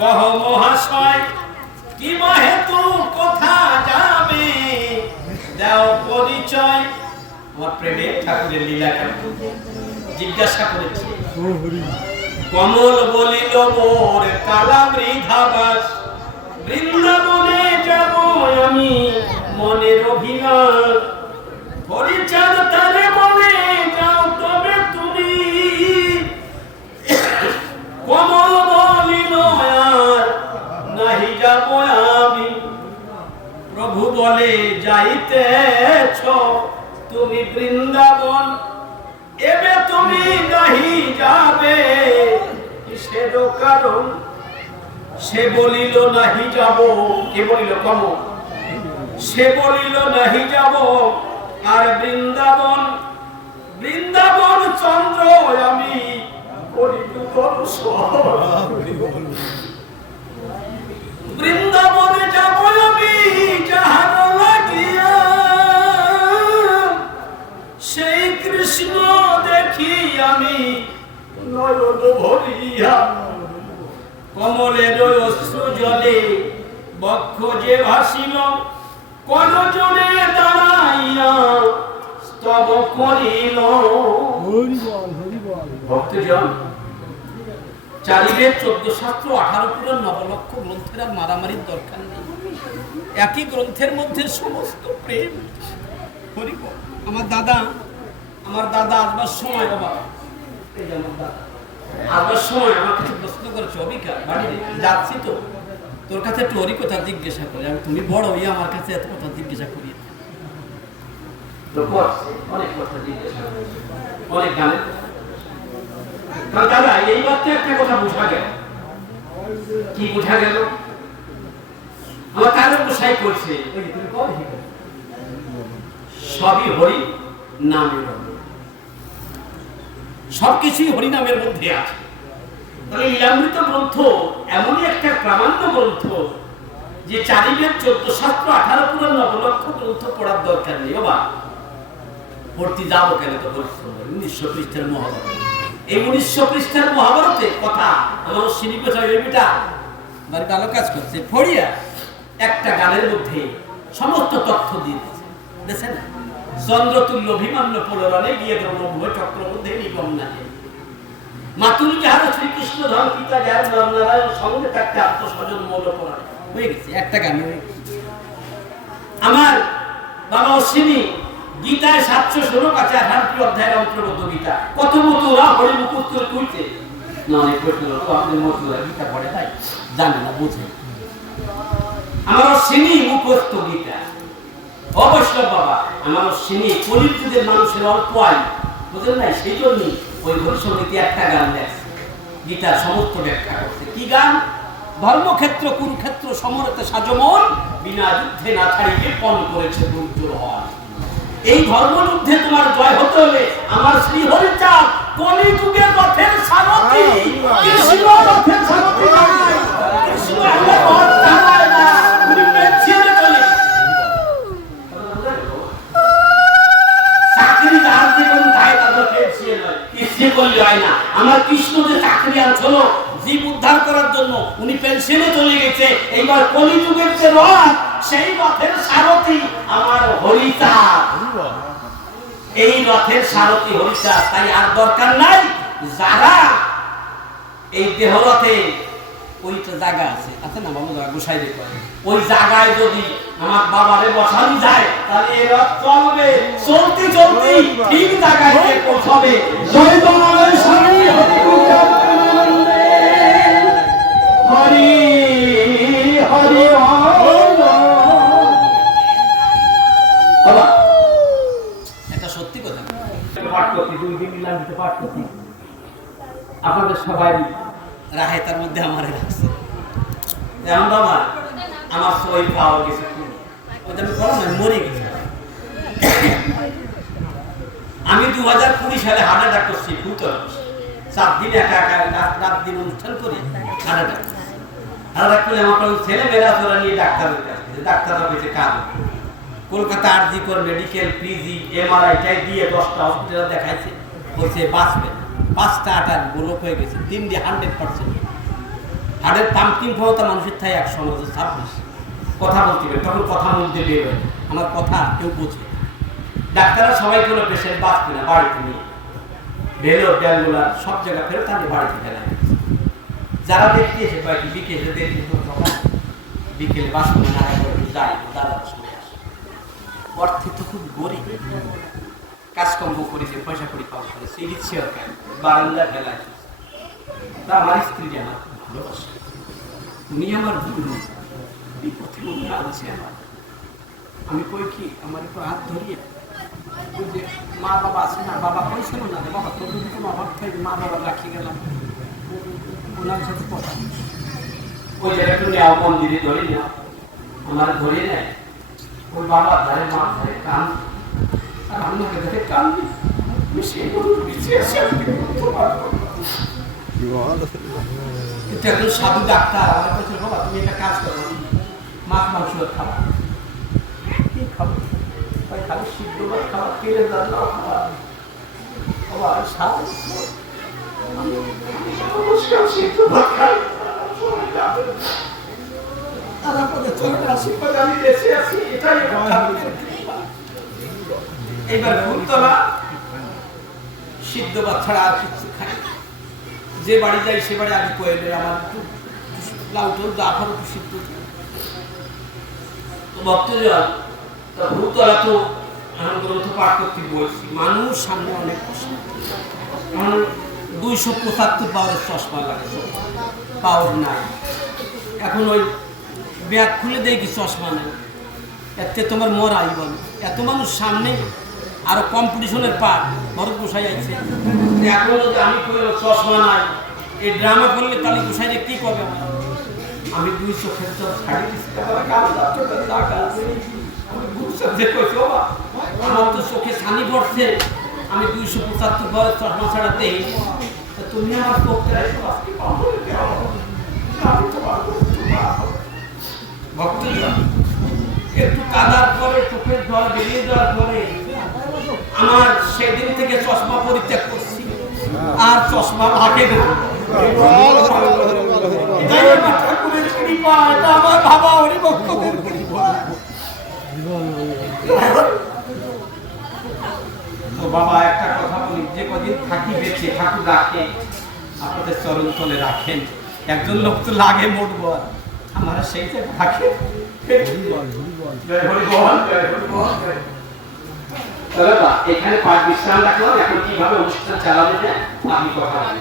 কহ মহাশয় কি হেতু কোথা যাবে, দাও পরিচয়। আমার প্রেমের ঠাকুরের লীলা জিজ্ঞাসা করেছে। কমল বলিল মোর কালা মৃধাবাস, বৃন্দাবনে যাব আমি মনের অভিলাষ। পরিচার তারে বলে যাও তবে তুমি, কমল বলিল আর নাহি যাব আমি। প্রভু বলে যাইতেছ তুমি বৃন্দাবন, এবে তুমি নাহি যাবে সেরও কারণ। সে বলিল নাহি যাব, কে বলিল? কমল। সে বলিল নাহি যাব আর বৃন্দাবন, বৃন্দাবন চন্দ্র আমি করিব দর্শন। বৃন্দাবনে যাব আমি যাহার লাগিয়া, সেই কৃষ্ণ দেখি আমি নয়ন ভরিয়া। কমলের অশ্রু জলে বক্ষ যে ভাসিল, করজনে দাঁড়াইয়া স্তব করিল। ভক্তজন, চারিবেদ 14 শাস্ত্র 18 পুরাণ নবলক্ষ গ্রন্থের আর মারামারির দরকার নেই। একই গ্রন্থের মধ্যে সমস্ত প্রেম। আমার দাদা আসবার সময়, বাবা এই যে আমার দাদা আসবার সময় আমার কাছে প্রশ্ন করেছে, অবিকা বাড়িতে যাচ্ছি তো তোর কাছে একটু হরি কথা জিজ্ঞাসা করি। আমি তুমি বড় হইয়া আমার কাছে এত কথা জিজ্ঞাসা করি। অনেক কথা জিজ্ঞাসা অনেক গানের দাদা এই মাত্র একটা কথা বোঝা গেল। কি বোঝা গেল? আমার কারণ গোসাই করছে সবই হরি নামের, সবকিছুই হরি নামের মধ্যে আছে। তাহলে লীলামৃত গ্রন্থ এমনই একটা প্রামাণ্য গ্রন্থ যে চারিবেদ 14 শাস্ত্র 18 পুরাণ নবলক্ষ গ্রন্থ পড়ার দরকার নেই। বাবা পড়তে যাবো কেন? তো 1900 পৃষ্ঠার মহাভারত। এই 1900 পৃষ্ঠার মহাভারতের কথা আমার শ্রী কোথায় বেটা বাড়ি ভালো কাজ করছে, ফড়িয়া একটা গানের মধ্যে সমস্ত তথ্য দিয়ে দিয়েছে। দেখছেন, চন্দ্রতুল্য অভিমান্য পলরণে গিয়ে দ্রৌপদী চক্র মধ্যে নিগম নাহে, মাতুল যাহার শ্রীকৃষ্ণ ধন পিতা যার নরনারায়ণ সঙ্গে থাকতে আত্মস্বজন মৌল পড়ায় হয়ে গেছে। একটা গান হয়ে গেছে। আমার বাবা অশ্বিনী গীতায় 716 কাছে 18টি অধ্যায়ের অন্তর্গত গীতা। কত মতুরা হরি মুকুট তুলছে না, অনেক প্রশ্ন আপনি মতুরা গীতা পড়ে তাই জানে না, বুঝে। আমার অশ্বিনী মুখস্থ গীতা। অবশ্যই বাবা আমার অশ্বিনী কলিযুগের মানুষের অল্প আয় বুঝলেন না, সেই জন্যই ওই হরিসঙ্গীতে একটা গান লেখছে, গীতার সমস্ত ব্যাখ্যা করছে। কি গান? ধর্মক্ষেত্র কুরুক্ষেত্র সমরতে সাজমন, বিনা যুদ্ধে না ছাড়িয়ে পণ করেছে দুর্যোগ হওয়া। এই ধর্মযুদ্ধে তোমার জয় হতে হলে আমার শ্রী হরিচাঁদ কলিযুগের রথের সারথি, কৃষ্ণ রথের সারথি নাই, কৃষ্ণ আমার রথ চালায় না, উনি পেছিয়ে চলে। চাকরি যার জীবন তাই তাদের পেছিয়ে নয়, পেছিয়ে করলে হয় না। আমার কৃষ্ণ যে চাকরি আনছিল জীব উদ্ধার করার জন্য, উনি পেনশনে চলে গেছে। এইবার কলিযুগের যে রথ, সেই রথের সারথি আমার হরিচাঁদ। এই রথের সারথি হরিচাঁদ, তাই আর দরকার নাই যারা এই দেহরথে ওইটা জায়গা আছে না বাবা গোসাই রে করে, ওই জায়গায় যদি আমার বাবারে বসানো যায় তাহলে এই রথ চলবে, চলতে চলতে ঠিক জায়গায় গিয়ে পৌঁছাবে। জয় বাংলার স্বামী হরি হরি বাবা, এটা সত্যি কথা। পাঠ করতে 2 দিন নিলাম দিতে পাঠ করতে, আপনাদের সবাই রাহে তার মধ্যে আমার রাখছে। এখন বাবা আমার শরীর পাওয়া গেছে, আমি বলো না মরে গেছে। আমি 2020 সালে হার্ট অ্যাটাক করছি, 7 দিন একা একা রাত দিন অনুষ্ঠান করি, হার্ট অ্যাটাক করে আমার ছেলেমেয়েরা তোরা নিয়ে ডাক্তারের কাছে, ডাক্তাররা বেঁচে কাজ কলকাতা আরজি কর মেডিকেল পিজি এমআরআই চাই দিয়ে 10টা হসপিটাল দেখাইছে, বলছে বাঁচবে। 5টা 8 ব্লক হয়ে গেছে, 3 দিয়ে 100%। হাড়ের পাম্পিং ক্ষমতা মানুষের থাকে 126 কথা বলতে পারে, তখন কথা মধ্যে বের হয়, আমার কথা কেউ বোঝে। ডাক্তাররা সবাই কোনো পেশেন্ট বাঁচবে না, বাড়িতে নিয়ে ভেলোর ব্যাঙ্গুলার সব জায়গা ফেরত আনি বাড়িতে ফেলায়। যারা দেখতে এসে বাড়িতে বিকেলে দেখি বিকেলে বাসন যাই দাদা সময় আসে, অর্থে তো খুব গরিব, কাজকর্ম করি যে পয়সা করি পাওয়া করে চিকিৎসা কেন বারান্দা ফেলায়। তা আমার স্ত্রী আমার খুব ভালোবাসে, উনি আমার গুরু, বিপথে উনি আনছে আমার। আমি কই কি আমার একটু হাত ধরিয়ে, ওই যে মা বাবা আছে না, বাবা কইছিল না বাবা তোর যদি কোনো অভাব থাকে মা বাবা রাখি গেলাম, ওনার সাথে কথা ওই জায়গায় একটু নেওয়া মন্দিরে ধরে না, আমার ধরে নেয় ওই বাবা ধারে মা ধারে কান, আর আমাকে দেখে কান্দি। কিন্তু একজন সাধু ডাক্তার আমার কাছে, বাবা তুমি একটা কাজ করো, মাছ মাংস খাবা, কি খাবো খালি সিদ্ধ ভাত খাবার, কেড়ে রান্নাও খাবার, বাবা সাধু এইবার ফুলতলা সিদ্ধ ভাত ছাড়া আর কিছু খাই, যে বাড়ি যাই সে বাড়ি আগে কয়েলে আমার একটু লাউ টল জাফর একটু সিদ্ধ ভক্তজন। ভূতলা তো এখন গ্রন্থ পাঠ করতে বলছি, মানুষ সামনে অনেক কষ্ট, 275 পাওয়ারের চশমা লাগে, পাওয়ার নাই। এখন ওই ব্যাগ খুলে দেয় কি চশমা নেই, এতে তোমার মরাই বলো, এত মানুষ সামনে আরো কম্পিটিশনের পাঠ ভরত গোসাই আছে, এখন যদি আমি চশমা নাই এই ড্রামা করলে তাহলে গোসাই কি করবে আমার? আমি 2 চোখের জল ছাড়ি দিচ্ছি, আমার তো চোখে ছানি পড়ছে, আমি 275 ঘরের চশমা ছাড়া দেই, তুমি আমার চোখে একটু কাদার পরে চোখের জল বেরিয়ে যাওয়ার পরে আমার সেদিন থেকে চশমা পরিত্যাগ করছি, আর চশমা লাগে না। আমার বাবা হরিভক্তদের বাবা একটা কথা বলি, যে কদিন থাকি বেঁচে ঠাকুর রাখে আপনাদের চরণ তলে রাখেন, একজন লোক তো লাগে মোটবো, আমার সেই যে থাকে এখানে 5 বিশ্রাম রাখলাম, এখন কিভাবে অনুষ্ঠান চালানো যায় আমি কথা বলি।